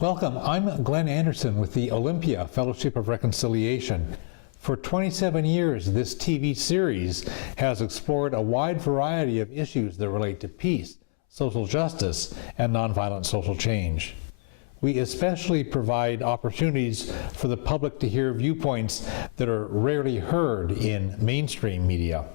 Welcome, I'm Glen Anderson with the Olympia Fellowship of Reconciliation. For 27 years, this TV series has explored a wide variety of issues that relate to peace, social justice, and nonviolent social change. We especially provide opportunities for the public to hear viewpoints that are rarely heard in mainstream media.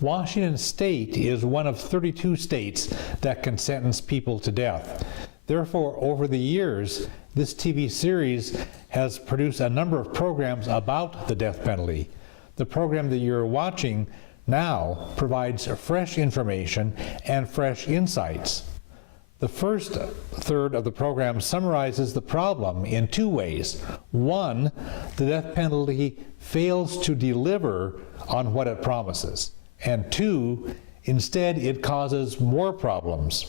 Washington State is one of 32 states that can sentence people to death. Therefore, over the years, this TV series has produced a number of programs about the death penalty. The program that you're watching now provides fresh information and fresh insights. The first third of the program summarizes the problem in two ways. One, the death penalty fails to deliver on what it promises. And two, instead it causes more problems.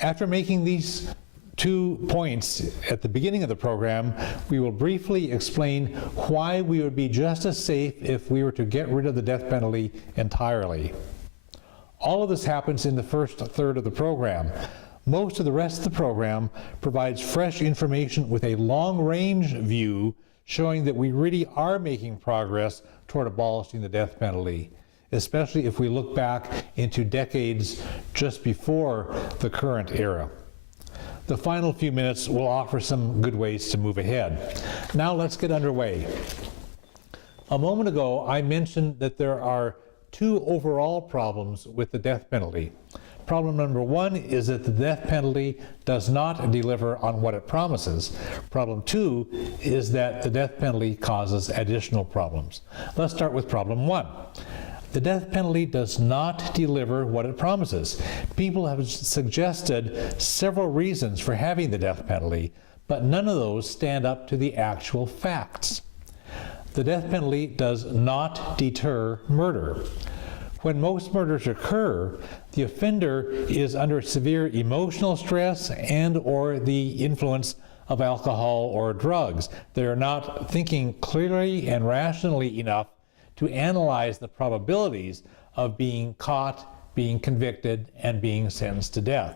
After making these 2 points at the beginning of the program, we will briefly explain why we would be just as safe if we were to get rid of the death penalty entirely. All of this happens in the first third of the program. Most of the rest of the program provides fresh information with a long-range view showing that we really are making progress toward abolishing the death penalty, especially if we look back into decades just before the current era. The final few minutes will offer some good ways to move ahead. Now let's get underway. A moment ago, I mentioned that there are two overall problems with the death penalty. Problem number one is that the death penalty does not deliver on what it promises. Problem two is that the death penalty causes additional problems. Let's start with problem one. The death penalty does not deliver what it promises. People have suggested several reasons for having the death penalty, but none of those stand up to the actual facts. The death penalty does not deter murder. When most murders occur, the offender is under severe emotional stress and/or the influence of alcohol or drugs. They are not thinking clearly and rationally enough to analyze the probabilities of being caught, being convicted, and being sentenced to death.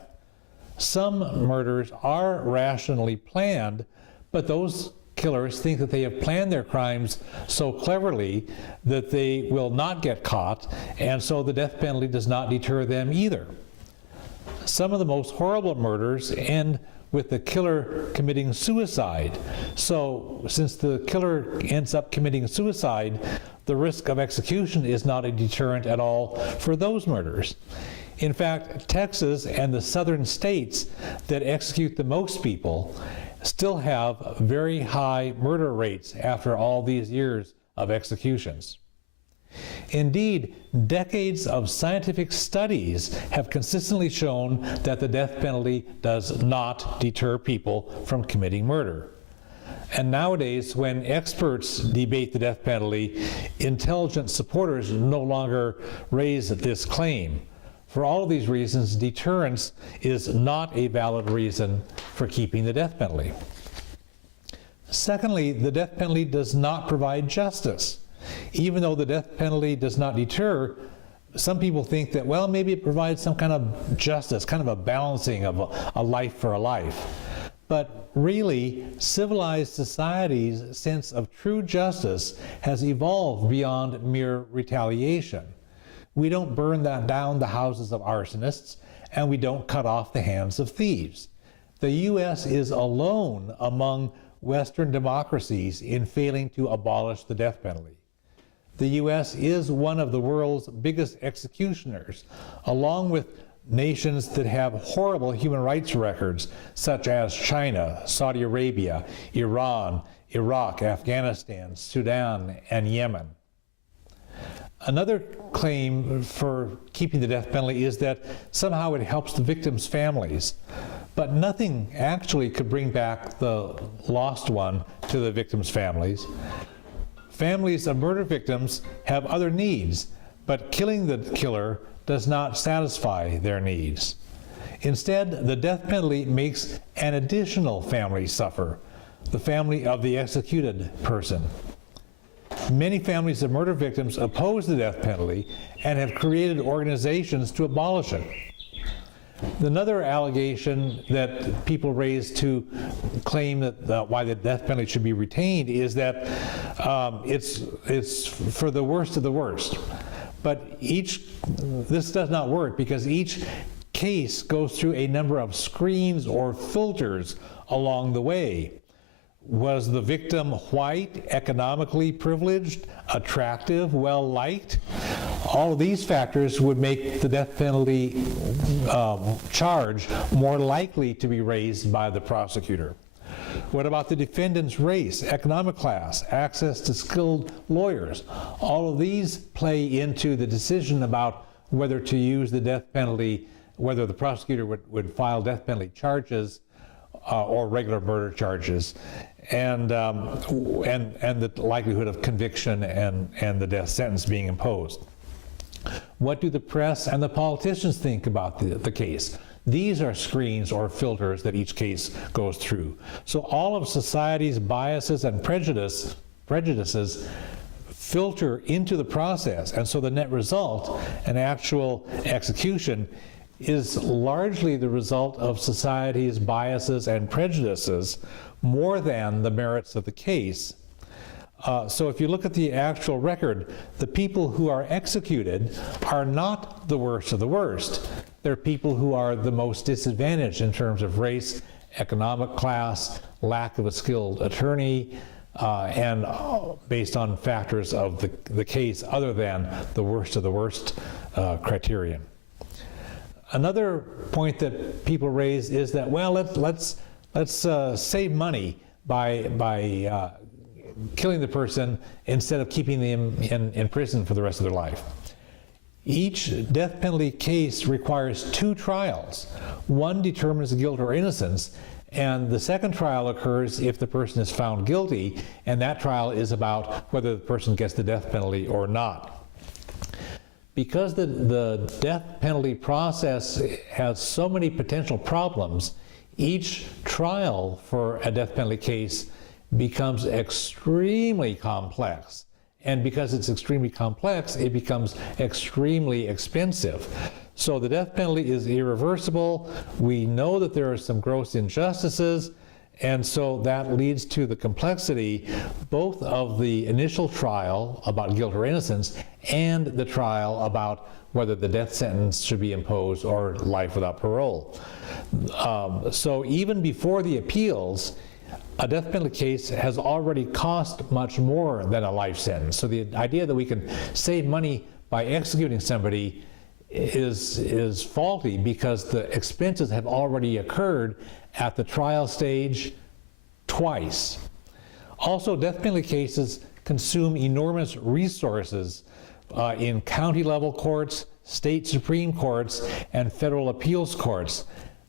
Some murders are rationally planned, but those killers think that they have planned their crimes so cleverly that they will not get caught, and so the death penalty does not deter them either. Some of the most horrible murders end with the killer committing suicide. So since the killer ends up committing suicide, the risk of execution is not a deterrent at all for those murders. In fact, Texas and the southern states that execute the most people still have very high murder rates after all these years of executions. Indeed, decades of scientific studies have consistently shown that the death penalty does not deter people from committing murder. And nowadays, when experts debate the death penalty, intelligent supporters no longer raise this claim. For all of these reasons, deterrence is not a valid reason for keeping the death penalty. Secondly, the death penalty does not provide justice. Even though the death penalty does not deter, some people think that, well, maybe it provides some kind of justice, kind of a balancing of a life for a life. But really, civilized society's sense of true justice has evolved beyond mere retaliation. We don't burn down the houses of arsonists, and we don't cut off the hands of thieves. The U.S. is alone among Western democracies in failing to abolish the death penalty. The U.S. is one of the world's biggest executioners, along with nations that have horrible human rights records, such as China, Saudi Arabia, Iran, Iraq, Afghanistan, Sudan, and Yemen. Another claim for keeping the death penalty is that somehow it helps the victims' families. But nothing actually could bring back the lost one to the victims' families. Families of murder victims have other needs, but killing the killer does not satisfy their needs. Instead, the death penalty makes an additional family suffer, the family of the executed person. Many families of murder victims oppose the death penalty and have created organizations to abolish it. Another allegation that people raise to claim that why the death penalty should be retained is that it's for the worst of the worst. But this does not work because each case goes through a number of screens or filters along the way. Was the victim white, economically privileged, attractive, well-liked? All of these factors would make the death penalty charge more likely to be raised by the prosecutor. What about the defendant's race, economic class, access to skilled lawyers? All of these play into the decision about whether to use the death penalty, whether the prosecutor would file death penalty charges or regular murder charges, and the likelihood of conviction and the death sentence being imposed. What do the press and the politicians think about the case? These are screens or filters that each case goes through. So all of society's biases and prejudices filter into the process, and so the net result, an actual execution, is largely the result of society's biases and prejudices more than the merits of the case. So if you look at the actual record, the people who are executed are not the worst of the worst. They're people who are the most disadvantaged in terms of race, economic class, lack of a skilled attorney, and based on factors of the case other than the worst of the worst criterion. Another point that people raise is that, well, let's save money by killing the person instead of keeping them in prison for the rest of their life. Each death penalty case requires 2 trials. One determines guilt or innocence, and the second trial occurs if the person is found guilty, and that trial is about whether the person gets the death penalty or not. Because the death penalty process has so many potential problems, each trial for a death penalty case becomes extremely complex. And because it's extremely complex, it becomes extremely expensive. So the death penalty is irreversible. We know that there are some gross injustices, and so that leads to the complexity both of the initial trial about guilt or innocence and the trial about whether the death sentence should be imposed or life without parole. So even before the appeals, a death penalty case has already cost much more than a life sentence. So the idea that we can save money by executing somebody is faulty, because the expenses have already occurred at the trial stage twice. Also, death penalty cases consume enormous resources in county level courts, state supreme courts, and federal appeals courts.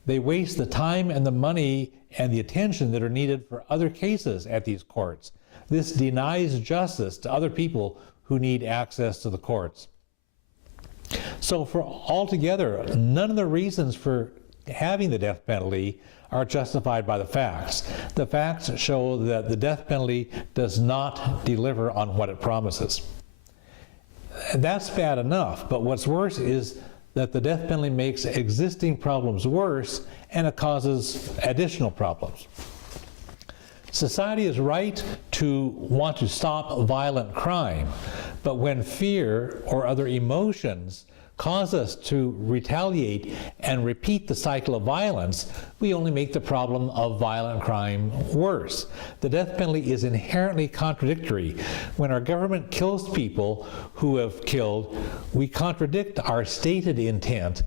They waste the time and the money and the attention that are needed for other cases at these courts. This denies justice to other people who need access to the courts. So for altogether, none of the reasons for having the death penalty are justified by the facts. The facts show that the death penalty does not deliver on what it promises. That's bad enough, but what's worse is that the death penalty makes existing problems worse, and it causes additional problems. Society is right to want to stop violent crime, but when fear or other emotions cause us to retaliate and repeat the cycle of violence, we only make the problem of violent crime worse. The death penalty is inherently contradictory. When our government kills people who have killed, we contradict our stated intent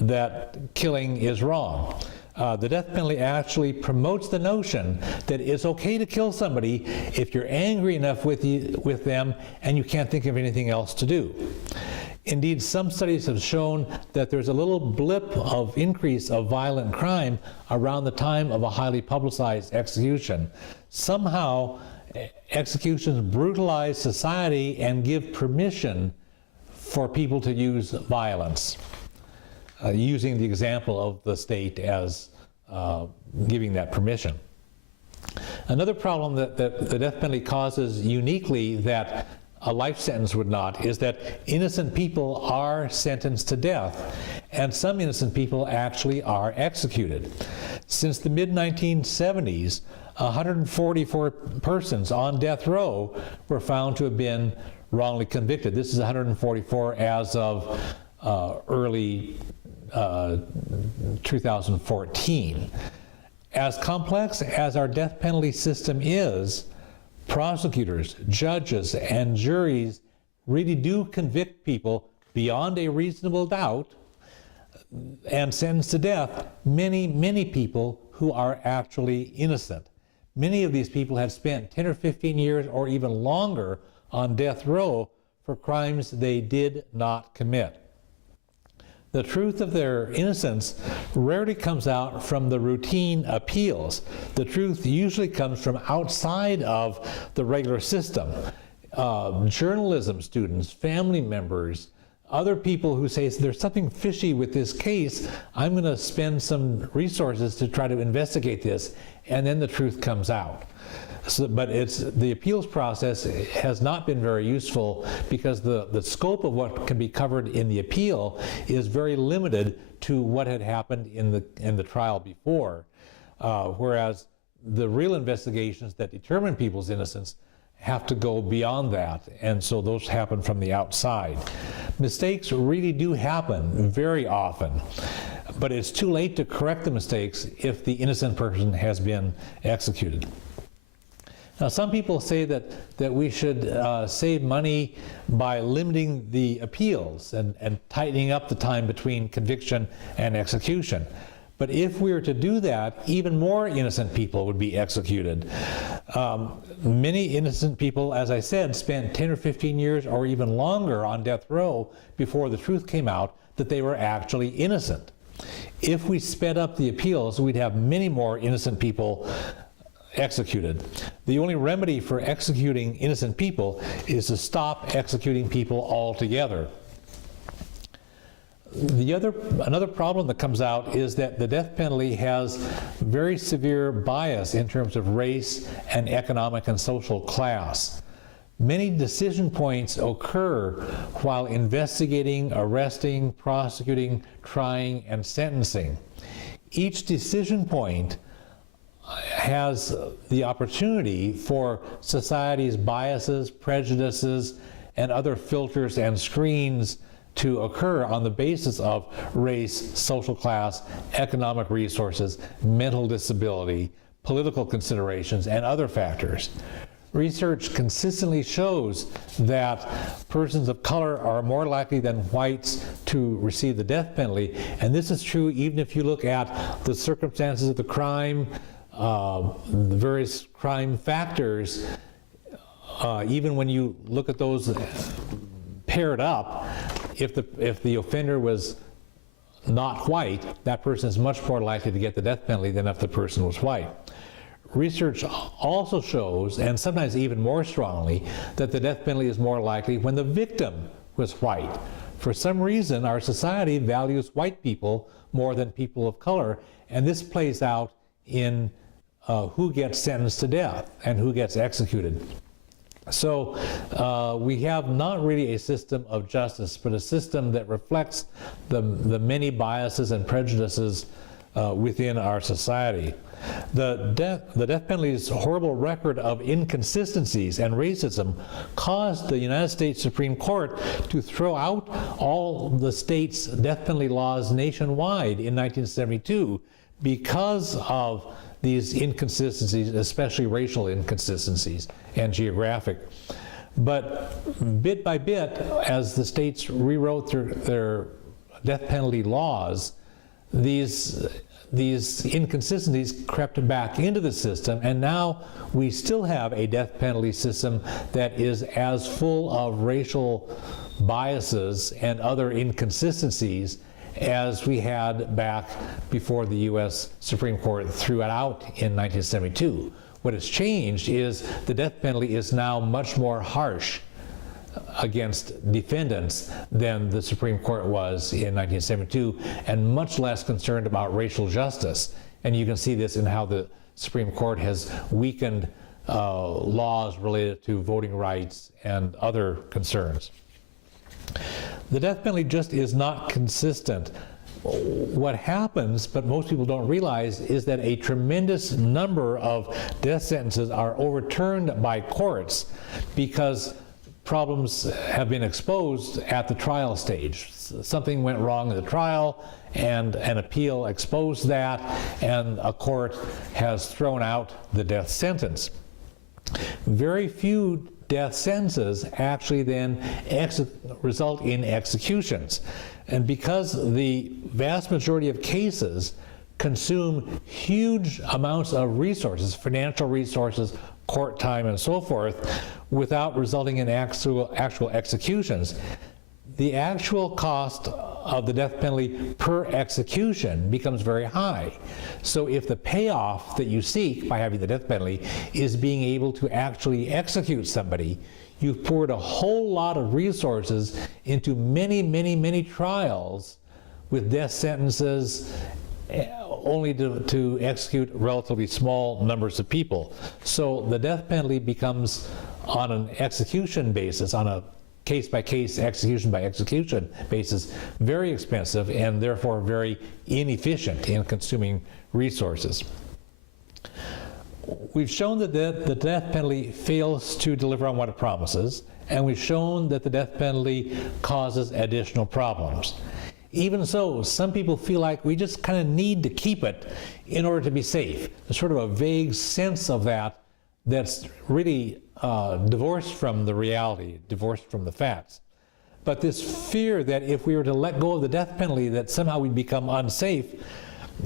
that killing is wrong. The death penalty actually promotes the notion that it's okay to kill somebody if you're angry enough with them and you can't think of anything else to do. Indeed, some studies have shown that there's a little blip of increase of violent crime around the time of a highly publicized execution. Somehow, executions brutalize society and give permission for people to use violence, using the example of the state as giving that permission. Another problem that the death penalty causes uniquely that a life sentence would not is that innocent people are sentenced to death, and some innocent people actually are executed. Since the mid-1970s, 144 persons on death row were found to have been wrongly convicted. This is 144 as of early 2014. As complex as our death penalty system is, prosecutors, judges, and juries really do convict people beyond a reasonable doubt and sentence to death many people who are actually innocent. Many of these people have spent 10 or 15 years or even longer on death row for crimes they did not commit. The truth of their innocence rarely comes out from the routine appeals. The truth usually comes from outside of the regular system. Journalism students, family members, other people who say, there's something fishy with this case, I'm going to spend some resources to try to investigate this, and then the truth comes out. But the appeals process has not been very useful because the scope of what can be covered in the appeal is very limited to what had happened in the trial before, whereas the real investigations that determine people's innocence have to go beyond that, and so those happen from the outside. Mistakes really do happen very often, but it's too late to correct the mistakes if the innocent person has been executed. Now, some people say that we should save money by limiting the appeals and tightening up the time between conviction and execution. But if we were to do that, even more innocent people would be executed. Many innocent people, as I said, spent 10 or 15 years or even longer on death row before the truth came out that they were actually innocent. If we sped up the appeals, we'd have many more innocent people executed. The only remedy for executing innocent people is to stop executing people altogether. Another problem that comes out is that the death penalty has very severe bias in terms of race and economic and social class. Many decision points occur while investigating, arresting, prosecuting, trying, and sentencing. Each decision point has the opportunity for society's biases, prejudices, and other filters and screens to occur on the basis of race, social class, economic resources, mental disability, political considerations, and other factors. Research consistently shows that persons of color are more likely than whites to receive the death penalty, and this is true even if you look at the circumstances of the crime, the various crime factors. Even when you look at those paired up, if the offender was not white, that person is much more likely to get the death penalty than if the person was white. Research also shows, and sometimes even more strongly, that the death penalty is more likely when the victim was white. For some reason, our society values white people more than people of color, and this plays out in who gets sentenced to death and who gets executed. So we have not really a system of justice, but a system that reflects the many biases and prejudices within our society. The death penalty's horrible record of inconsistencies and racism caused the United States Supreme Court to throw out all the states' death penalty laws nationwide in 1972 because of these inconsistencies, especially racial inconsistencies and geographic. But bit by bit, as the states rewrote their death penalty laws, these inconsistencies crept back into the system, and now we still have a death penalty system that is as full of racial biases and other inconsistencies as we had back before the U.S. Supreme Court threw it out in 1972. What has changed is the death penalty is now much more harsh against defendants than the Supreme Court was in 1972, and much less concerned about racial justice. And you can see this in how the Supreme Court has weakened laws related to voting rights and other concerns. The death penalty just is not consistent. What happens, but most people don't realize, is that a tremendous number of death sentences are overturned by courts because problems have been exposed at the trial stage. Something went wrong in the trial, and an appeal exposed that, and a court has thrown out the death sentence. Very few death sentences actually then result in executions. And because the vast majority of cases consume huge amounts of resources, financial resources, court time, and so forth, without resulting in actual executions, the actual cost of the death penalty per execution becomes very high. So if the payoff that you seek by having the death penalty is being able to actually execute somebody, you've poured a whole lot of resources into many, many, many trials with death sentences only to execute relatively small numbers of people. So the death penalty becomes, on an execution basis, on a case-by-case, execution-by-execution basis, very expensive and therefore very inefficient in consuming resources. We've shown that the death penalty fails to deliver on what it promises, and we've shown that the death penalty causes additional problems. Even so, some people feel like we just kind of need to keep it in order to be safe. There's sort of a vague sense of that that's really divorced from the reality, divorced from the facts. But this fear that if we were to let go of the death penalty, that somehow we'd become unsafe,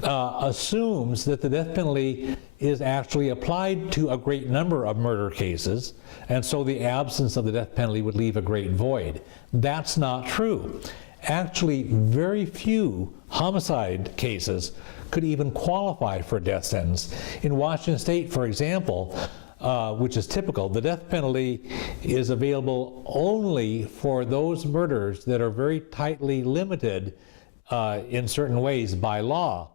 assumes that the death penalty is actually applied to a great number of murder cases, and so the absence of the death penalty would leave a great void. That's not true. Actually, very few homicide cases could even qualify for a death sentence. In Washington State, for example, which is typical, the death penalty is available only for those murders that are very tightly limited in certain ways by law.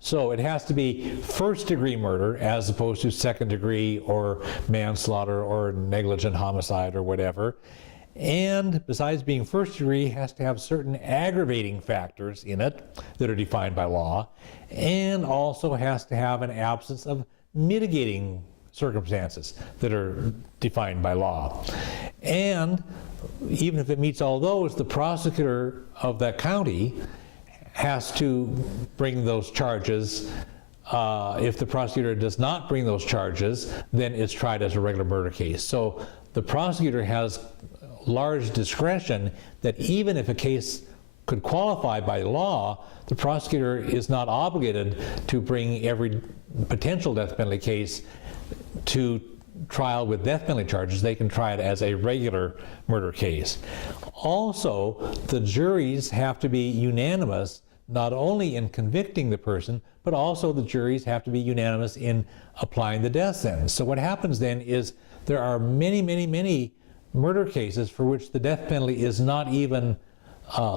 So it has to be first-degree murder as opposed to second-degree or manslaughter or negligent homicide or whatever. And besides being first-degree, has to have certain aggravating factors in it that are defined by law, and also has to have an absence of mitigating circumstances that are defined by law. And even if it meets all those, the prosecutor of that county has to bring those charges. If the prosecutor does not bring those charges, then it's tried as a regular murder case. So the prosecutor has large discretion that even if a case could qualify by law, the prosecutor is not obligated to bring every potential death penalty case to trial with death penalty charges. They can try it as a regular murder case. Also, the juries have to be unanimous not only in convicting the person, but also the juries have to be unanimous in applying the death sentence. So what happens then is there are many, many, many murder cases for which the death penalty is not even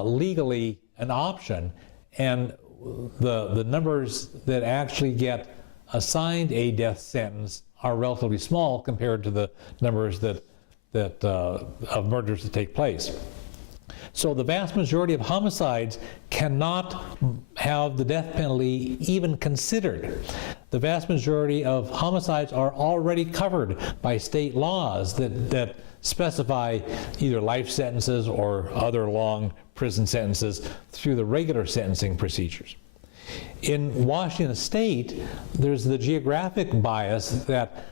legally an option, and the numbers that actually get assigned a death sentence are relatively small compared to the numbers that of murders that take place. So the vast majority of homicides cannot have the death penalty even considered. The vast majority of homicides are already covered by state laws that specify either life sentences or other long prison sentences through the regular sentencing procedures. In Washington State, there's the geographic bias that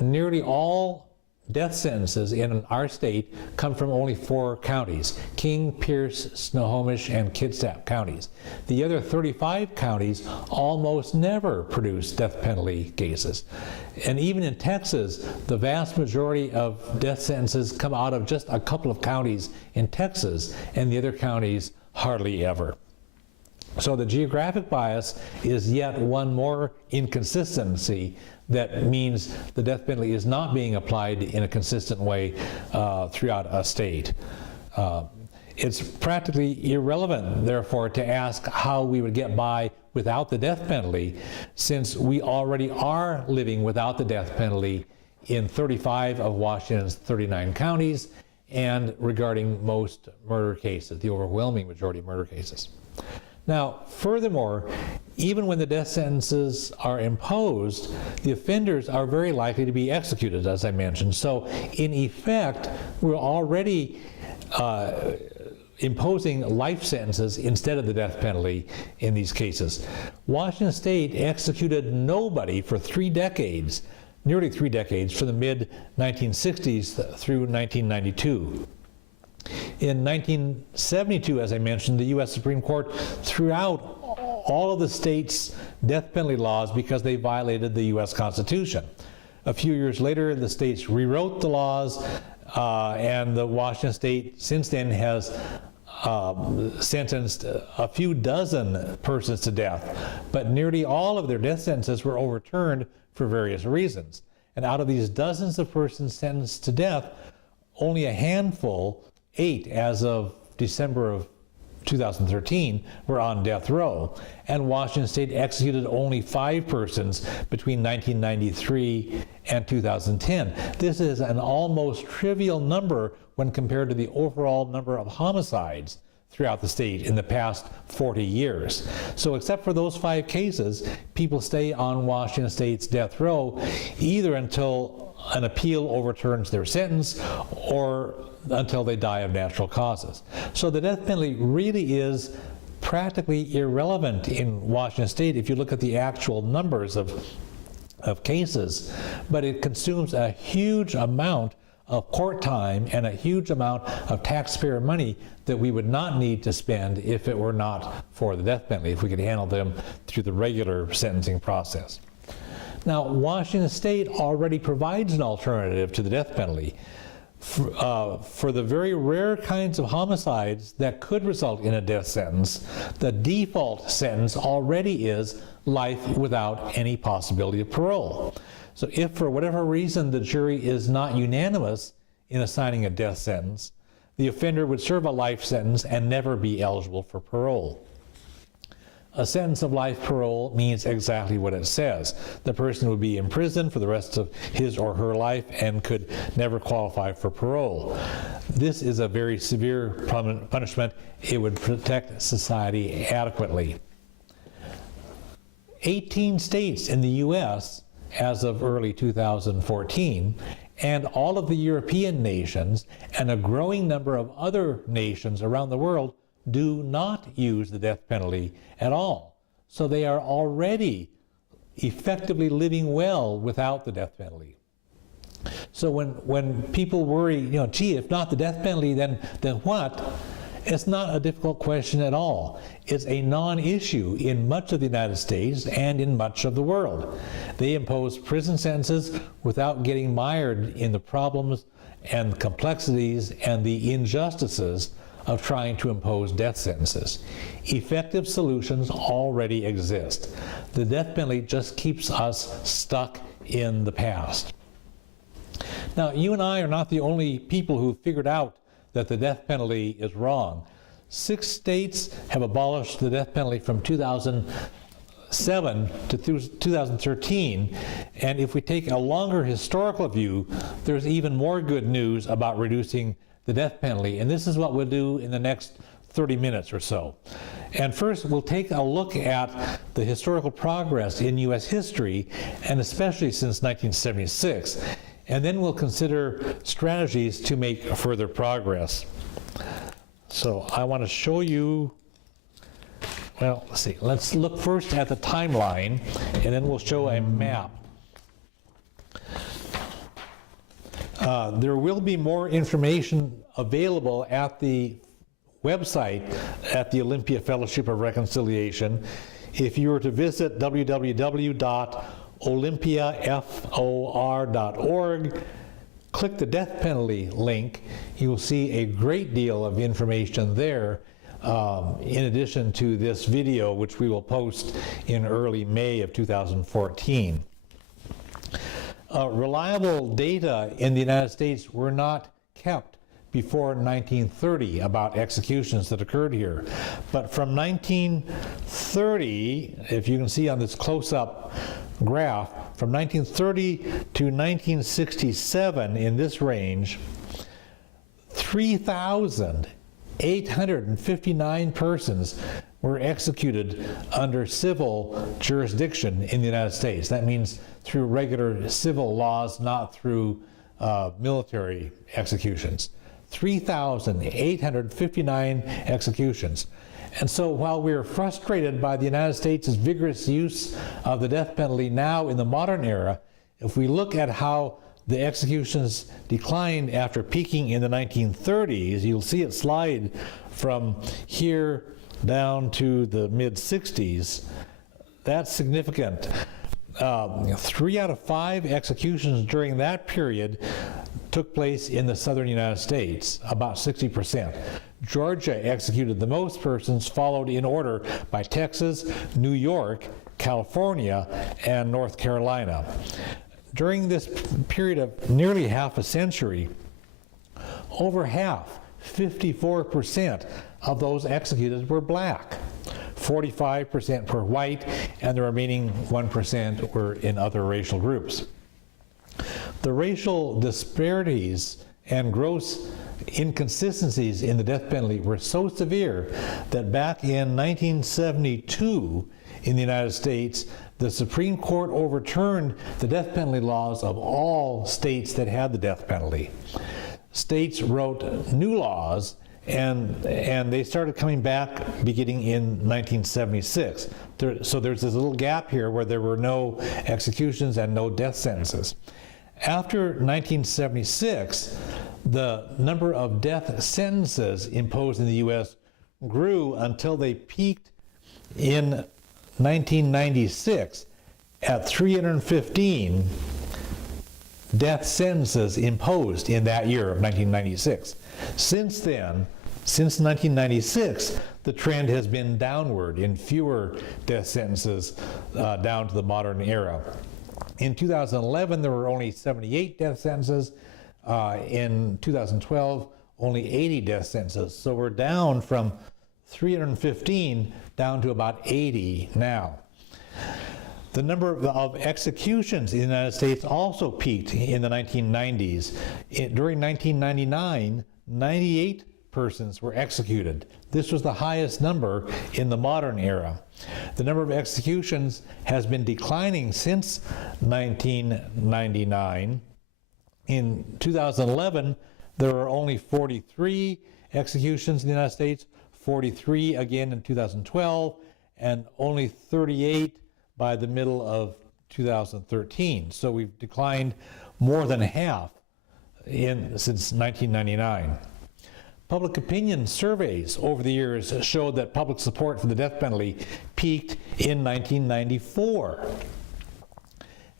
nearly all death sentences in our state come from only 4 counties: King, Pierce, Snohomish, and Kitsap counties. The other 35 counties almost never produce death penalty cases. And even in Texas, the vast majority of death sentences come out of just a couple of counties in Texas, and the other counties hardly ever. So the geographic bias is yet one more inconsistency that means the death penalty is not being applied in a consistent way throughout a state. It's practically irrelevant, therefore, to ask how we would get by without the death penalty, since we already are living without the death penalty in 35 of Washington's 39 counties, and regarding most murder cases, the overwhelming majority of murder cases. Now, furthermore, even when the death sentences are imposed, the offenders are very likely to be executed, as I mentioned. So, in effect, we're already imposing life sentences instead of the death penalty in these cases. Washington State executed nobody for 3 decades, nearly 3 decades, from the mid-1960s through 1992. In 1972, as I mentioned, the U.S. Supreme Court threw out all of the state's death penalty laws because they violated the U.S. Constitution. A few years later, the states rewrote the laws, and the Washington State since then has sentenced a few dozen persons to death, but nearly all of their death sentences were overturned for various reasons. And out of these dozens of persons sentenced to death, only a handful, 8 as of December of 2013, were on death row, and Washington State executed only 5 persons between 1993 and 2010. This is an almost trivial number when compared to the overall number of homicides throughout the state in the past 40 years. So except for those 5 cases, people stay on Washington State's death row either until an appeal overturns their sentence or until they die of natural causes. So the death penalty really is practically irrelevant in Washington State if you look at the actual numbers of cases, but it consumes a huge amount of court time and a huge amount of taxpayer money that we would not need to spend if it were not for the death penalty, if we could handle them through the regular sentencing process. Now, Washington State already provides an alternative to the death penalty. For the very rare kinds of homicides that could result in a death sentence, the default sentence already is life without any possibility of parole. So if for whatever reason the jury is not unanimous in assigning a death sentence, the offender would serve a life sentence and never be eligible for parole. A sentence of life parole means exactly what it says. The person would be in prison for the rest of his or her life and could never qualify for parole. This is a very severe punishment. It would protect society adequately. 18 states in the U.S. as of early 2014, and all of the European nations and a growing number of other nations around the world do not use the death penalty at all. So they are already effectively living well without the death penalty. So when people worry, gee, if not the death penalty, then what? It's not a difficult question at all. It's a non-issue in much of the United States and in much of the world. They impose prison sentences without getting mired in the problems and complexities and the injustices of trying to impose death sentences. Effective solutions already exist. The death penalty just keeps us stuck in the past. Now, you and I are not the only people who figured out that the death penalty is wrong. 6 states have abolished the death penalty from 2007 to 2013, and if we take a longer historical view, there's even more good news about reducing the death penalty, and this is what we'll do in the next 30 minutes or so. And first, we'll take a look at the historical progress in U.S. history, and especially since 1976. And then we'll consider strategies to make further progress. So I want to show you, well, let's see. Let's look first at the timeline, and then we'll show a map. There will be more information available at the website at the Olympia Fellowship of Reconciliation. If you were to visit www.olympiafor.org, click the death penalty link, you will see a great deal of information there, in addition to this video, which we will post in early May of 2014. Reliable data in the United States were not kept before 1930 about executions that occurred here. But from 1930, if you can see on this close-up graph, from 1930 to 1967, in this range, 3,859 persons were executed under civil jurisdiction in the United States. That means through regular civil laws, not through military executions. 3,859 executions. And so while we're frustrated by the United States' vigorous use of the death penalty now in the modern era, if we look at how the executions declined after peaking in the 1930s, you'll see it slide from here down to the mid-60s. That's significant. 3 out of 5 executions during that period took place in the southern United States, about 60%. Georgia executed the most persons, followed in order by Texas, New York, California, and North Carolina. During this period of nearly half a century, over half, 54% of those executed were black. 45% were white, and the remaining 1% were in other racial groups. The racial disparities and gross inconsistencies in the death penalty were so severe that back in 1972 in the United States, the Supreme Court overturned the death penalty laws of all states that had the death penalty. States wrote new laws, and they started coming back beginning in 1976. So there's this little gap here where there were no executions and no death sentences. After 1976, the number of death sentences imposed in the U.S. grew until they peaked in 1996 at 315 death sentences imposed in that year of 1996. Since then, since 1996, the trend has been downward in fewer death sentences down to the modern era. In 2011, there were only 78 death sentences. In 2012, only 80 death sentences. So we're down from 315 down to about 80 now. The number of executions in the United States also peaked in the 1990s. During 1999, 98 persons were executed. This was the highest number in the modern era. The number of executions has been declining since 1999. In 2011, there were only 43 executions in the United States, 43 again in 2012, and only 38 by the middle of 2013. So we've declined more than half since 1999. Public opinion surveys over the years showed that public support for the death penalty peaked in 1994.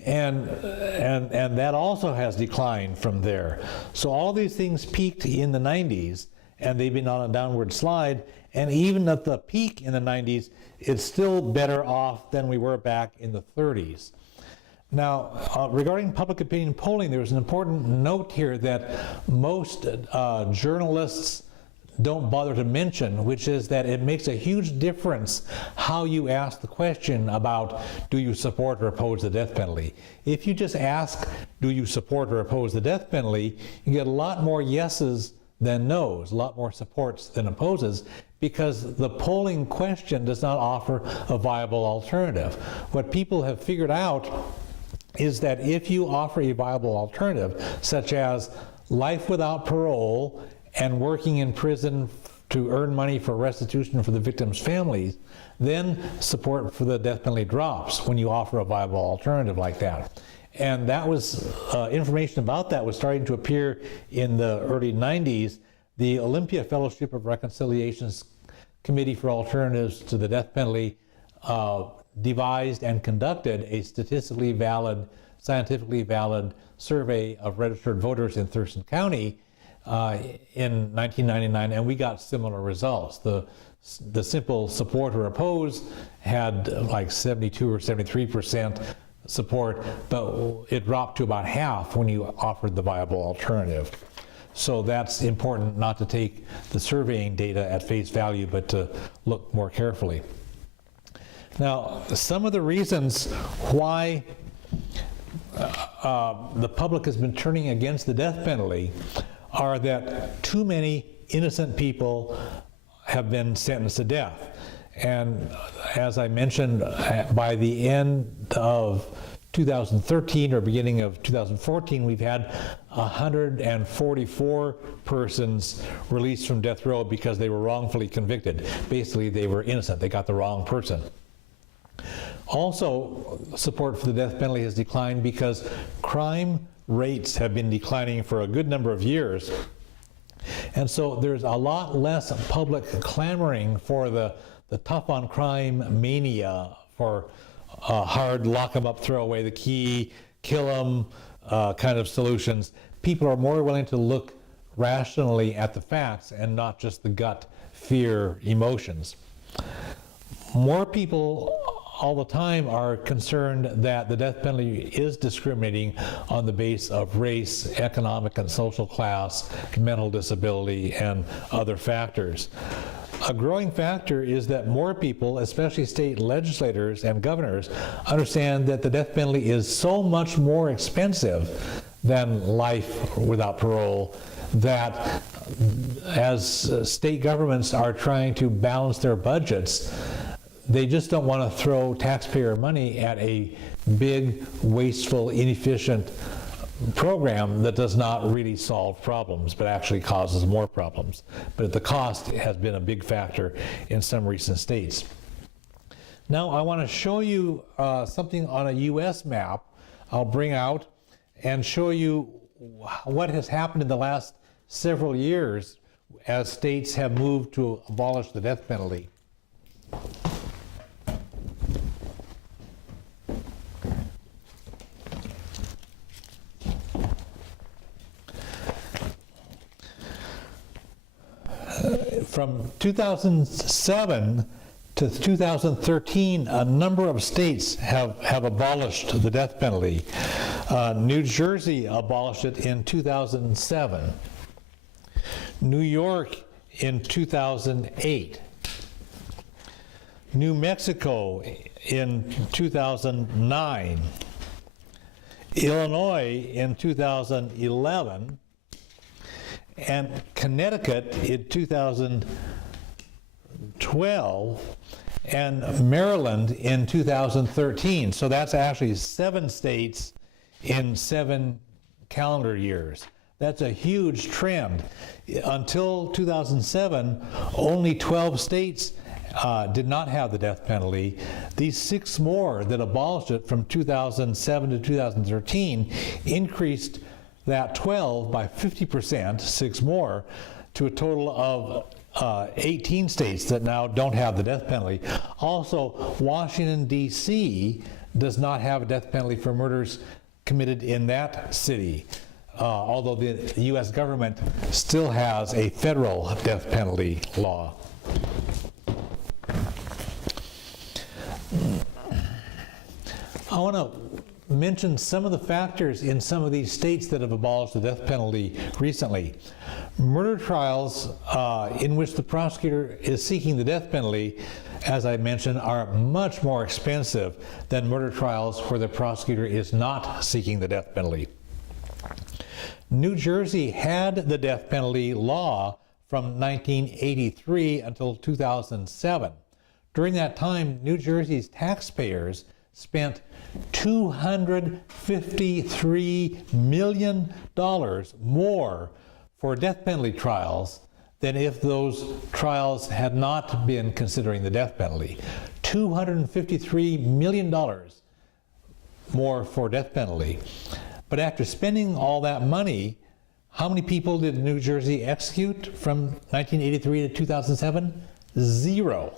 And that also has declined from there. So all these things peaked in the 90s, and they've been on a downward slide. And even at the peak in the 90s, it's still better off than we were back in the 30s. Now, regarding public opinion polling, there's an important note here that most journalists don't bother to mention, which is that it makes a huge difference how you ask the question about do you support or oppose the death penalty. If you just ask, do you support or oppose the death penalty, you get a lot more yeses than no's, a lot more supports than opposes, because the polling question does not offer a viable alternative. What people have figured out is that if you offer a viable alternative, such as life without parole and working in prison to earn money for restitution for the victims' families, then support for the death penalty drops when you offer a viable alternative like that. And that was, information about that was starting to appear in the early 90s. The Olympia Fellowship of Reconciliation's Committee for Alternatives to the Death Penalty devised and conducted a statistically valid, scientifically valid survey of registered voters in Thurston County in 1999, and we got similar results. The simple support or oppose had like 72 or 73% support, but it dropped to about half when you offered the viable alternative. So that's important, not to take the surveying data at face value, but to look more carefully. Now, some of the reasons why the public has been turning against the death penalty are that too many innocent people have been sentenced to death. And as I mentioned, by the end of 2013 or beginning of 2014, we've had 144 persons released from death row because they were wrongfully convicted. Basically, they were innocent. They got the wrong person. Also, support for the death penalty has declined because crime rates have been declining for a good number of years. And so there's a lot less public clamoring for the tough on crime mania, for hard lock them up, throw away the key, kill them kind of solutions. People are more willing to look rationally at the facts and not just the gut fear emotions. More people all the time are concerned that the death penalty is discriminating on the basis of race, economic and social class, mental disability, and other factors. A growing factor is that more people, especially state legislators and governors, understand that the death penalty is so much more expensive than life without parole, that as state governments are trying to balance their budgets, they just don't want to throw taxpayer money at a big, wasteful, inefficient program that does not really solve problems, but actually causes more problems. But the cost has been a big factor in some recent states. Now I want to show you something on a US map I'll bring out and show you what has happened in the last several years as states have moved to abolish the death penalty. From 2007 to 2013, a number of states have abolished the death penalty. New Jersey abolished it in 2007. New York in 2008. New Mexico in 2009. Illinois in 2011. and Connecticut in 2012, and Maryland in 2013. So that's actually 7 states in 7 calendar years. That's a huge trend. Until 2007, only 12 states did not have the death penalty. These 6 more that abolished it from 2007 to 2013 increased that 12 by 50%, 6 more, to a total of 18 states that now don't have the death penalty. Also, Washington, D.C. does not have a death penalty for murders committed in that city, although the U.S. government still has a federal death penalty law. I want to mention some of the factors in some of these states that have abolished the death penalty recently. Murder trials in which the prosecutor is seeking the death penalty, as I mentioned, are much more expensive than murder trials where the prosecutor is not seeking the death penalty. New Jersey had the death penalty law from 1983 until 2007. During that time, New Jersey's taxpayers spent $253 million more for death penalty trials than if those trials had not been considering the death penalty. $253 million more for death penalty. But after spending all that money, how many people did New Jersey execute from 1983 to 2007? 0.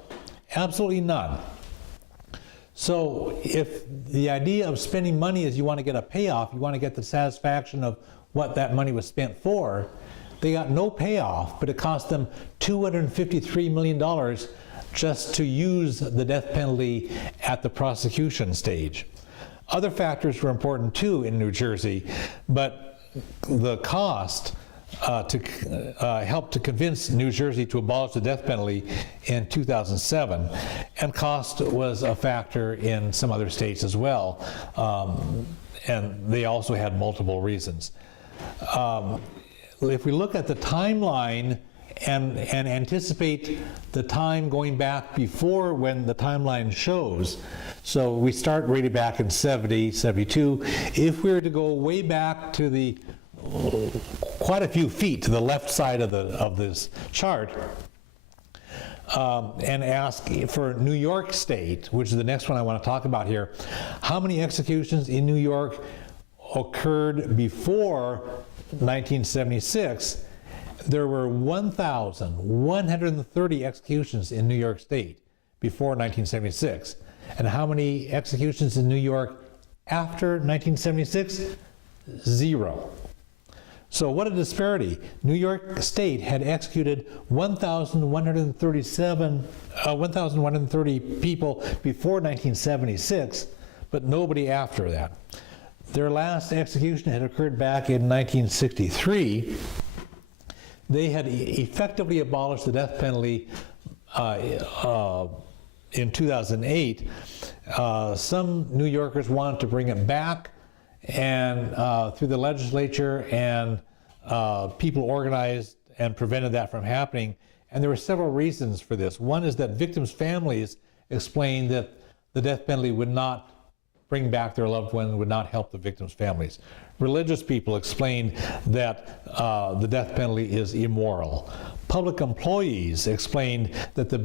Absolutely none. So if the idea of spending money is you want to get a payoff, you want to get the satisfaction of what that money was spent for, they got no payoff, but it cost them $253 million just to use the death penalty at the prosecution stage. Other factors were important too in New Jersey, but the cost helped to convince New Jersey to abolish the death penalty in 2007, and cost was a factor in some other states as well, and they also had multiple reasons. If we look at the timeline and anticipate the time going back before when the timeline shows, so we start really back in 70, 72. If we were to go way back to the quite a few feet to the left side of this chart, and ask for New York State, which is the next one I want to talk about here, how many executions in New York occurred before 1976? There were 1,130 executions in New York State before 1976. And how many executions in New York after 1976? 0. So what a disparity. New York State had executed 1,130 people before 1976, but nobody after that. Their last execution had occurred back in 1963. They had effectively abolished the death penalty in 2008. Some New Yorkers wanted to bring it back, and through the legislature, and people organized and prevented that from happening. And there were several reasons for this. One is that victims' families explained that the death penalty would not bring back their loved one, would not help the victims' families. Religious people explained that the death penalty is immoral. Public employees explained that the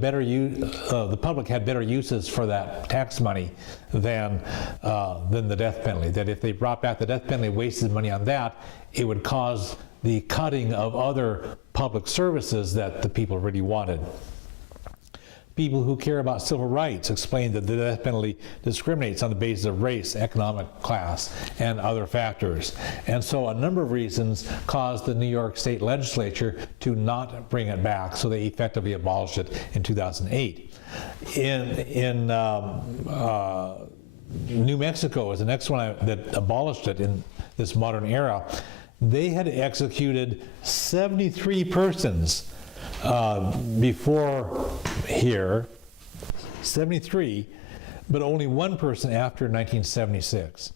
public had better uses for that tax money than the death penalty. That if they brought back the death penalty, wasted money on that, it would cause the cutting of other public services that the people really wanted. People who care about civil rights explain that the death penalty discriminates on the basis of race, economic class, and other factors. And so a number of reasons caused the New York State legislature to not bring it back, so they effectively abolished it in 2008. In New Mexico is the next one that abolished it in this modern era. They had executed 73 persons before here, 73, but only 1 person after 1976.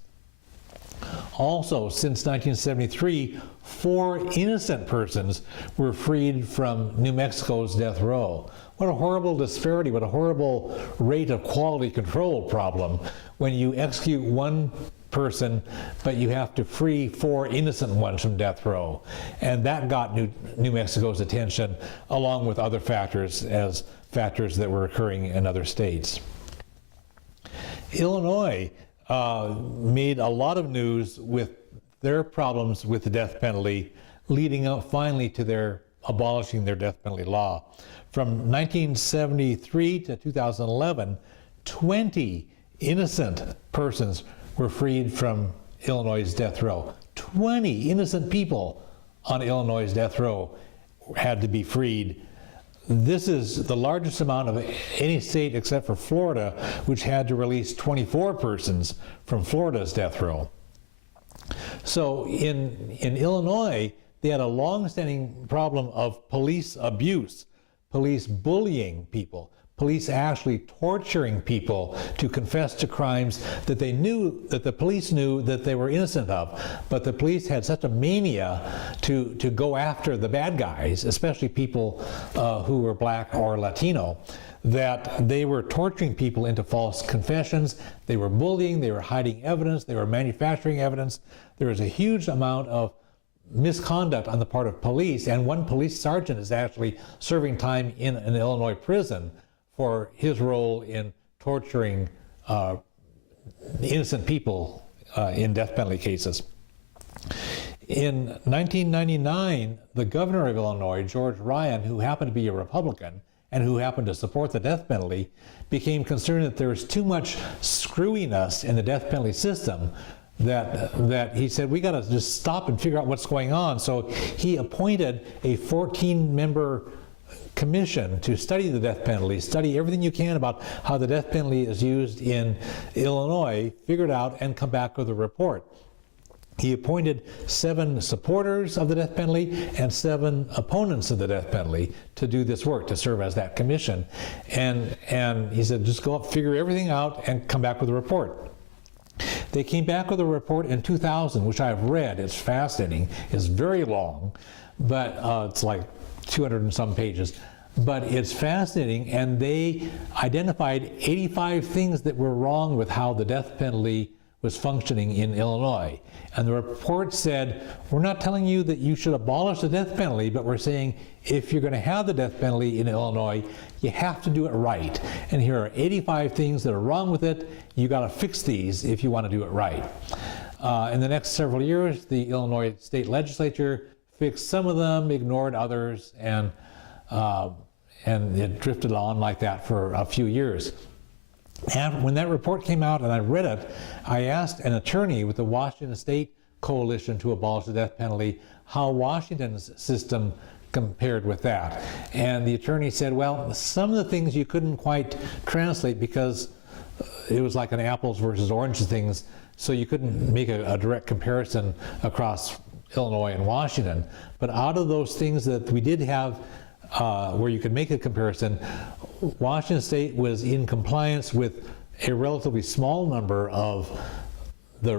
Also, since 1973, 4 innocent persons were freed from New Mexico's death row. What a horrible disparity, what a horrible rate of quality control problem when you execute one person, but you have to free 4 innocent ones from death row. And that got New Mexico's attention, along with other factors, as factors that were occurring in other states. Illinois made a lot of news with their problems with the death penalty, leading up finally to their abolishing their death penalty law. From 1973 to 2011, 20 innocent persons were freed from Illinois' death row. 20 innocent people on Illinois' death row had to be freed. This is the largest amount of any state except for Florida, which had to release 24 persons from Florida's death row. So in Illinois, they had a long-standing problem of police abuse, police bullying people, police actually torturing people to confess to crimes that they knew, that the police knew that they were innocent of. But the police had such a mania to go after the bad guys, especially people who were black or Latino, that they were torturing people into false confessions. They were bullying, they were hiding evidence, they were manufacturing evidence. There was a huge amount of misconduct on the part of police, and one police sergeant is actually serving time in an Illinois prison for his role in torturing innocent people in death penalty cases. In 1999, the governor of Illinois, George Ryan, who happened to be a Republican and who happened to support the death penalty, became concerned that there was too much screwiness in the death penalty system, that he said, we got to just stop and figure out what's going on. So he appointed a 14-member commission to study the death penalty, study everything you can about how the death penalty is used in Illinois, figure it out, and come back with a report. He appointed 7 supporters of the death penalty and 7 opponents of the death penalty to do this work, to serve as that commission. And he said, just go up, figure everything out, and come back with a report. They came back with a report in 2000, which I've read. It's fascinating. It's very long, but it's like 200 and some pages. But it's fascinating, and they identified 85 things that were wrong with how the death penalty was functioning in Illinois. And the report said, we're not telling you that you should abolish the death penalty, but we're saying if you're going to have the death penalty in Illinois, you have to do it right. And here are 85 things that are wrong with it. You got to fix these if you want to do it right. In the next several years, the Illinois state legislature fixed some of them, ignored others, and it drifted on like that for a few years. And when that report came out and I read it, I asked an attorney with the Washington State Coalition to Abolish the Death Penalty how Washington's system compared with that. And the attorney said, well, some of the things you couldn't quite translate because it was like an apples versus oranges things, so you couldn't make a direct comparison across Illinois and Washington. But out of those things that we did have where you could make a comparison, Washington State was in compliance with a relatively small number of the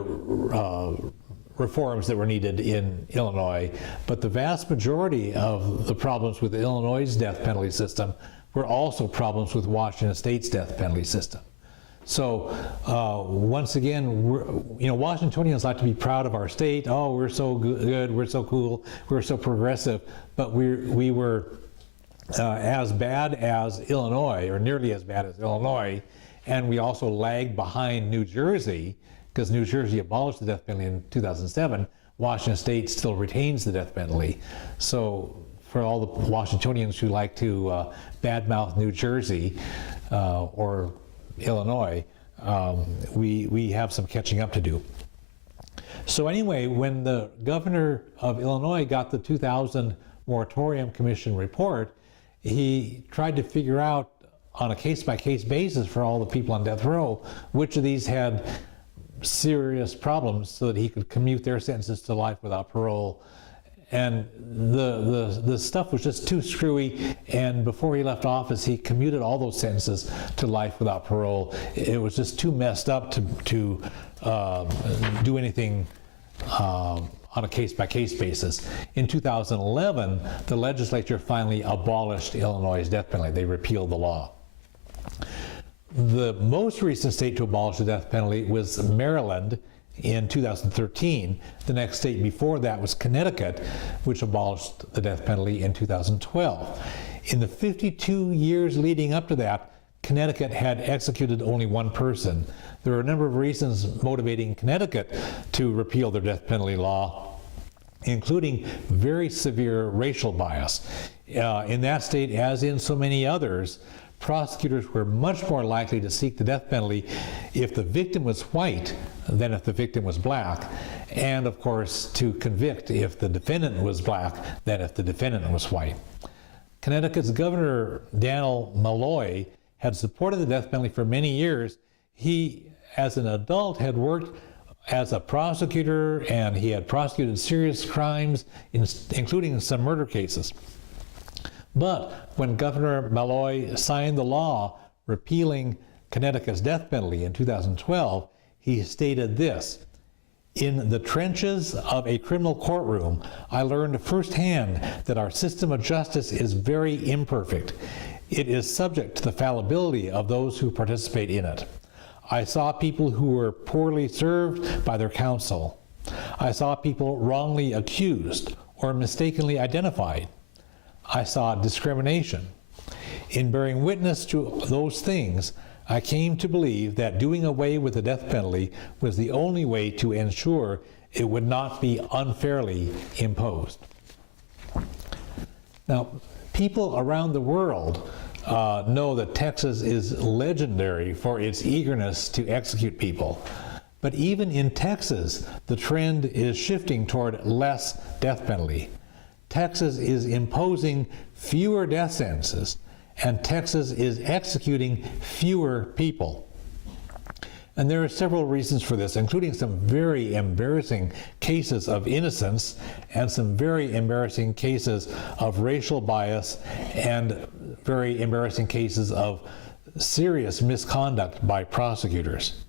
reforms that were needed in Illinois, but the vast majority of the problems with Illinois' death penalty system were also problems with Washington State's death penalty system. So once again, Washingtonians like to be proud of our state. Oh, we're so good, we're so cool, we're so progressive, but we were as bad as Illinois, or nearly as bad as Illinois, and we also lagged behind New Jersey, because New Jersey abolished the death penalty in 2007. Washington State still retains the death penalty. So for all the Washingtonians who like to badmouth New Jersey or Illinois, we have some catching up to do. So anyway, when the governor of Illinois got the 2000 Moratorium Commission report, he tried to figure out on a case-by-case basis for all the people on death row which of these had serious problems so that he could commute their sentences to life without parole. And the stuff was just too screwy, and before he left office, he commuted all those sentences to life without parole. It was just too messed up to do anything on a case-by-case basis. In 2011, the legislature finally abolished Illinois' death penalty. They repealed the law. The most recent state to abolish the death penalty was Maryland in 2013. The next state before that was Connecticut, which abolished the death penalty in 2012. In the 52 years leading up to that, Connecticut had executed only one person. There are a number of reasons motivating Connecticut to repeal their death penalty law, including very severe racial bias. In that state, as in so many others, prosecutors were much more likely to seek the death penalty if the victim was white than if the victim was black, and of course to convict if the defendant was black than if the defendant was white. Connecticut's Governor Daniel Malloy had supported the death penalty for many years. He, as an adult, had worked as a prosecutor, and he had prosecuted serious crimes, including some murder cases. But when Governor Malloy signed the law repealing Connecticut's death penalty in 2012, he stated this: "In the trenches of a criminal courtroom, I learned firsthand that our system of justice is very imperfect. It is subject to the fallibility of those who participate in it. I saw people who were poorly served by their counsel. I saw people wrongly accused or mistakenly identified. I saw discrimination. In bearing witness to those things, I came to believe that doing away with the death penalty was the only way to ensure it would not be unfairly imposed." Now, people around the world know that Texas is legendary for its eagerness to execute people. But even in Texas, the trend is shifting toward less death penalty. Texas is imposing fewer death sentences, and Texas is executing fewer people. And there are several reasons for this, including some very embarrassing cases of innocence and some very embarrassing cases of racial bias and very embarrassing cases of serious misconduct by prosecutors.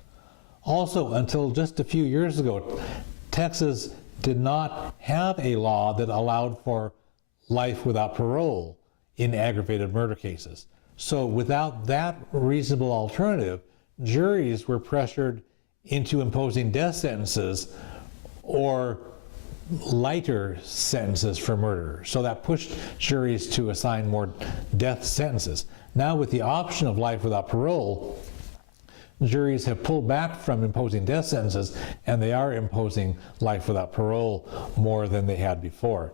Also, until just a few years ago, Texas did not have a law that allowed for life without parole in aggravated murder cases. So without that reasonable alternative, juries were pressured into imposing death sentences or lighter sentences for murder. So that pushed juries to assign more death sentences. Now, with the option of life without parole, juries have pulled back from imposing death sentences, and they are imposing life without parole more than they had before.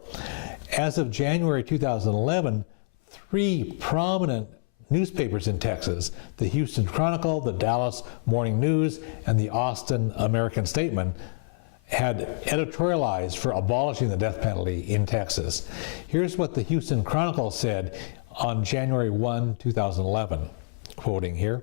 As of January 2011, 3 prominent newspapers in Texas, the Houston Chronicle, the Dallas Morning News, and the Austin American Statesman, had editorialized for abolishing the death penalty in Texas. Here's what the Houston Chronicle said on January 1, 2011, quoting here: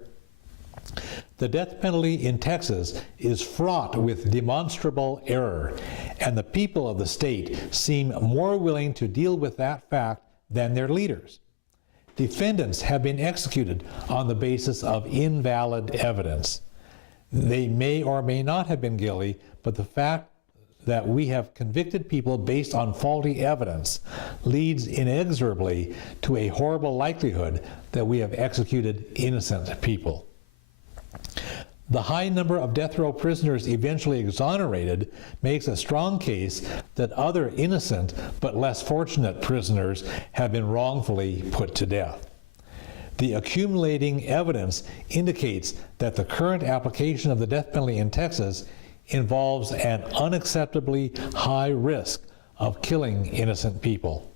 "The death penalty in Texas is fraught with demonstrable error, and the people of the state seem more willing to deal with that fact than their leaders. Defendants have been executed on the basis of invalid evidence. They may or may not have been guilty, but the fact that we have convicted people based on faulty evidence leads inexorably to a horrible likelihood that we have executed innocent people. The high number of death row prisoners eventually exonerated makes a strong case that other innocent but less fortunate prisoners have been wrongfully put to death. The accumulating evidence indicates that the current application of the death penalty in Texas involves an unacceptably high risk of killing innocent people.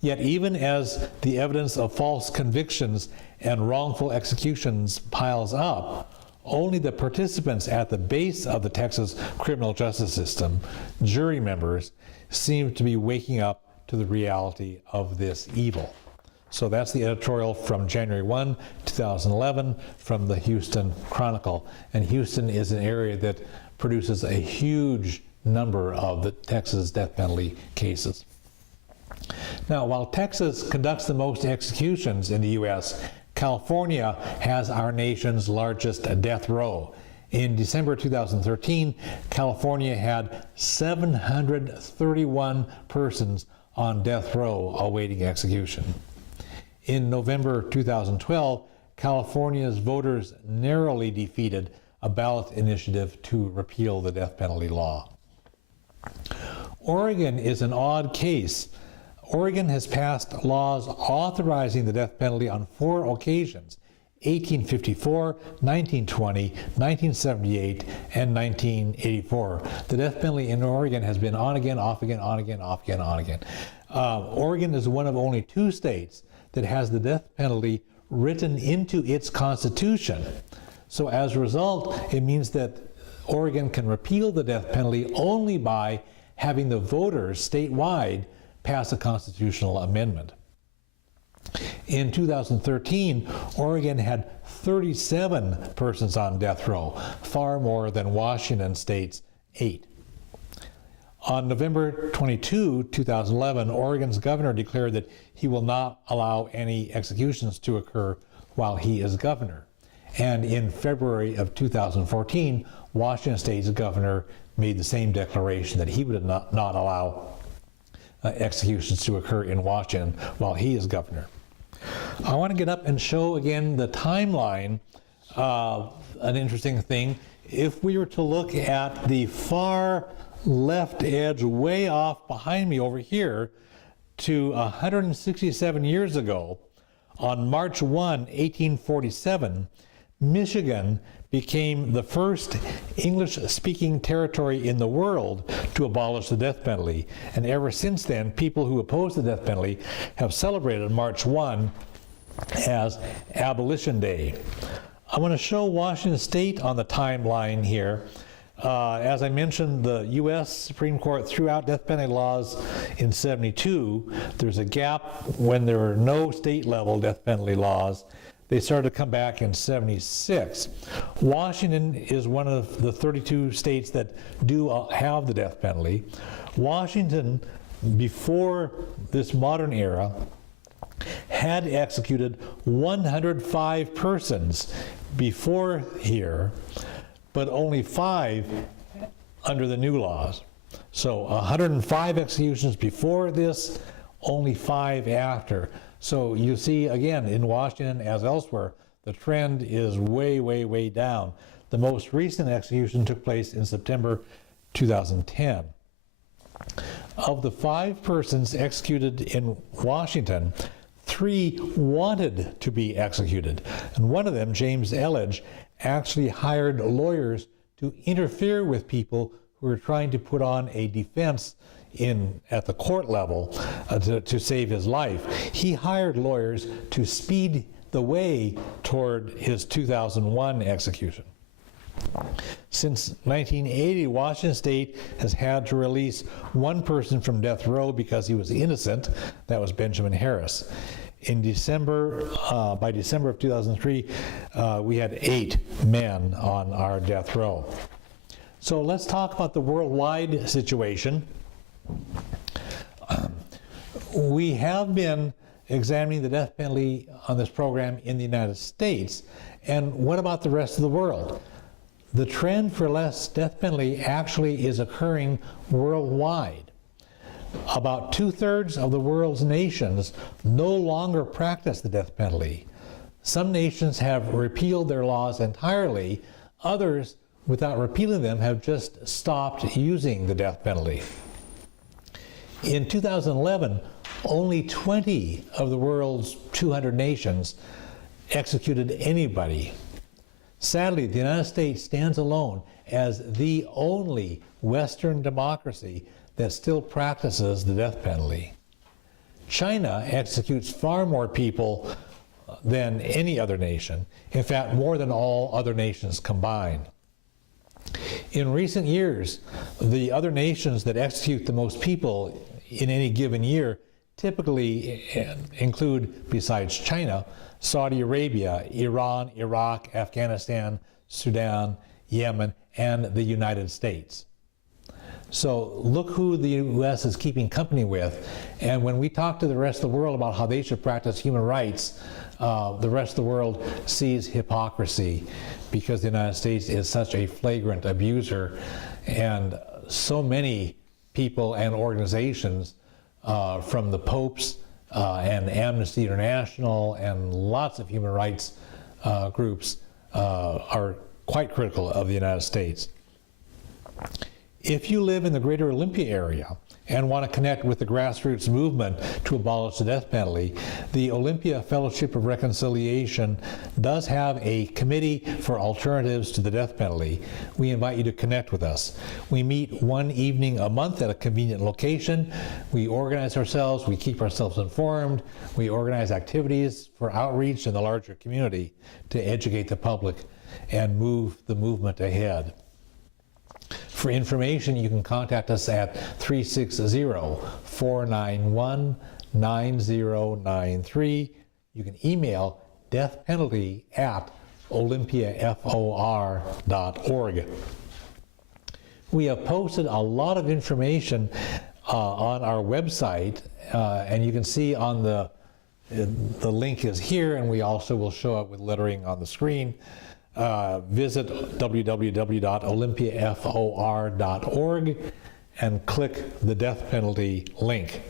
Yet even as the evidence of false convictions and wrongful executions piles up, only the participants at the base of the Texas criminal justice system, jury members, seem to be waking up to the reality of this evil." So that's the editorial from January 1, 2011 from the Houston Chronicle. And Houston is an area that produces a huge number of the Texas death penalty cases. Now, while Texas conducts the most executions in the U.S., California has our nation's largest death row. In December 2013, California had 731 persons on death row awaiting execution. In November 2012, California's voters narrowly defeated a ballot initiative to repeal the death penalty law. Oregon is an odd case. Oregon has passed laws authorizing the death penalty on 4 occasions: 1854, 1920, 1978, and 1984. The death penalty in Oregon has been on again, off again, on again, off again, on again. Oregon is one of only 2 states that has the death penalty written into its constitution. So as a result, it means that Oregon can repeal the death penalty only by having the voters statewide pass a constitutional amendment. In 2013, Oregon had 37 persons on death row, far more than Washington State's 8. On November 22, 2011, Oregon's governor declared that he will not allow any executions to occur while he is governor. And in February of 2014, Washington State's governor made the same declaration that he would not allow executions to occur in Washington while he is governor. I want to get up and show again the timeline. An interesting thing, if we were to look at the far left edge way off behind me over here to 167 years ago, on March 1, 1847, Michigan became the first English-speaking territory in the world to abolish the death penalty. And ever since then, people who oppose the death penalty have celebrated March 1 as Abolition Day. I want to show Washington State on the timeline here. As I mentioned, the U.S. Supreme Court threw out death penalty laws in '72. There's a gap when there were no state-level death penalty laws. They started to come back in '76. Washington is one of the 32 states that do have the death penalty. Washington, before this modern era, had executed 105 persons before here, but only 5 under the new laws. So 105 executions before this, only 5 after. So you see, again, in Washington as elsewhere, the trend is way, way, way down. The most recent execution took place in September 2010. Of the 5 persons executed in Washington, 3 wanted to be executed. And one of them, James Elledge, actually hired lawyers to interfere with people who were trying to put on a defense at the court level to save his life. He hired lawyers to speed the way toward his 2001 execution. Since 1980, Washington State has had to release 1 person from death row because he was innocent. That was Benjamin Harris. In December, by December of 2003, we had 8 men on our death row. So let's talk about the worldwide situation. We have been examining the death penalty on this program in the United States. And what about the rest of the world? The trend for less death penalty actually is occurring worldwide. About 2/3 of the world's nations no longer practice the death penalty. Some nations have repealed their laws entirely. Others, without repealing them, have just stopped using the death penalty. In 2011, only 20 of the world's 200 nations executed anybody. Sadly, the United States stands alone as the only Western democracy that still practices the death penalty. China executes far more people than any other nation, in fact, more than all other nations combined. In recent years, the other nations that execute the most people in any given year typically include, besides China, Saudi Arabia, Iran, Iraq, Afghanistan, Sudan, Yemen, and the United States. So look who the U.S. is keeping company with. And when we talk to the rest of the world about how they should practice human rights, the rest of the world sees hypocrisy because the United States is such a flagrant abuser, and so many people and organizations from the popes and Amnesty International and lots of human rights groups are quite critical of the United States. If you live in the greater Olympia area and want to connect with the grassroots movement to abolish the death penalty, the Olympia Fellowship of Reconciliation does have a committee for alternatives to the death penalty. We invite you to connect with us. We meet one evening a month at a convenient location. We organize ourselves, we keep ourselves informed, we organize activities for outreach in the larger community to educate the public and move the movement ahead. For information, you can contact us at 360-491-9093. You can email deathpenalty@olympiafor.org. We have posted a lot of information on our website, and you can see on the link is here, and we also will show it with lettering on the screen. Visit www.olympiafor.org and click the death penalty link.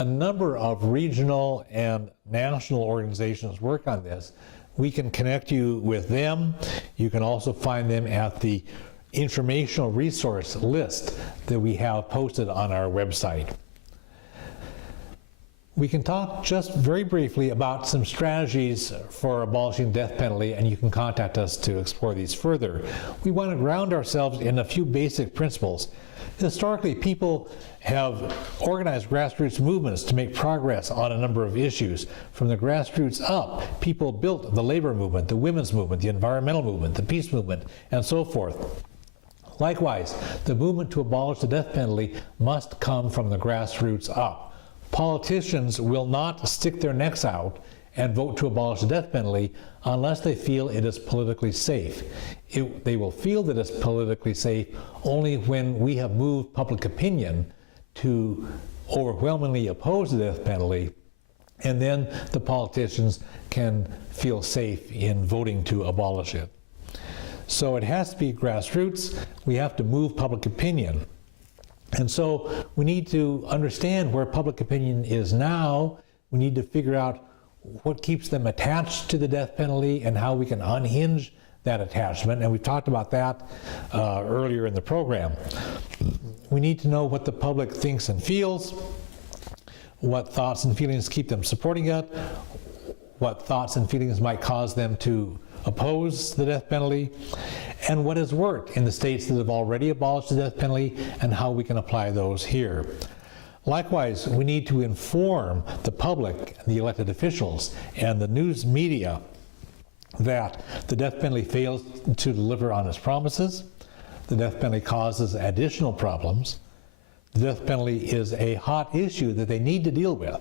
A number of regional and national organizations work on this. We can connect you with them. You can also find them at the informational resource list that we have posted on our website. We can talk just very briefly about some strategies for abolishing the death penalty, and you can contact us to explore these further. We want to ground ourselves in a few basic principles. Historically, people have organized grassroots movements to make progress on a number of issues. From the grassroots up, people built the labor movement, the women's movement, the environmental movement, the peace movement, and so forth. Likewise, the movement to abolish the death penalty must come from the grassroots up. Politicians will not stick their necks out and vote to abolish the death penalty unless they feel it is politically safe. They will feel that it's politically safe only when we have moved public opinion to overwhelmingly oppose the death penalty, and then the politicians can feel safe in voting to abolish it. So it has to be grassroots. We have to move public opinion. And so we need to understand where public opinion is now. We need to figure out what keeps them attached to the death penalty and how we can unhinge that attachment. And we've talked about that earlier in the program. We need to know what the public thinks and feels, what thoughts and feelings keep them supporting it, what thoughts and feelings might cause them to oppose the death penalty, and what has worked in the states that have already abolished the death penalty and how we can apply those here. Likewise, we need to inform the public, the elected officials, and the news media that the death penalty fails to deliver on its promises, the death penalty causes additional problems, the death penalty is a hot issue that they need to deal with,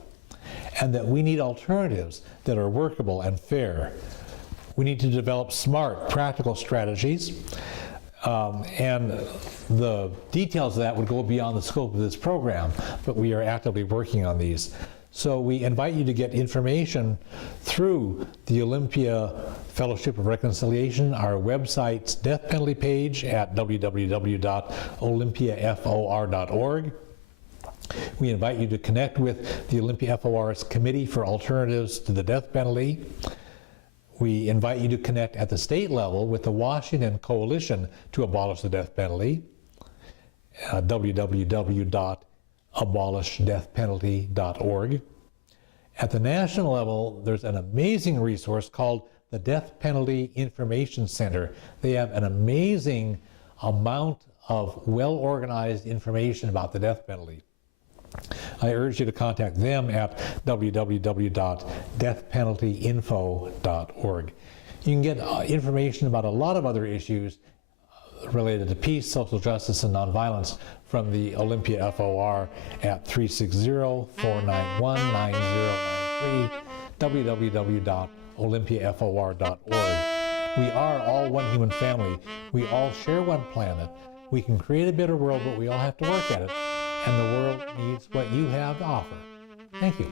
and that we need alternatives that are workable and fair. We need to develop smart, practical strategies, and the details of that would go beyond the scope of this program, but we are actively working on these. So we invite you to get information through the Olympia Fellowship of Reconciliation, our website's death penalty page at www.olympiafor.org. We invite you to connect with the Olympia FOR's Committee for Alternatives to the Death Penalty. We invite you to connect at the state level with the Washington Coalition to Abolish the Death Penalty, www.abolishdeathpenalty.org. At the national level, there's an amazing resource called the Death Penalty Information Center. They have an amazing amount of well-organized information about the death penalty. I urge you to contact them at www.deathpenaltyinfo.org. You can get information about a lot of other issues related to peace, social justice, and nonviolence from the Olympia FOR at 360-491-9093, www.olympiafor.org. We are all one human family. We all share one planet. We can create a better world, but we all have to work at it. And the world needs what you have to offer. Thank you.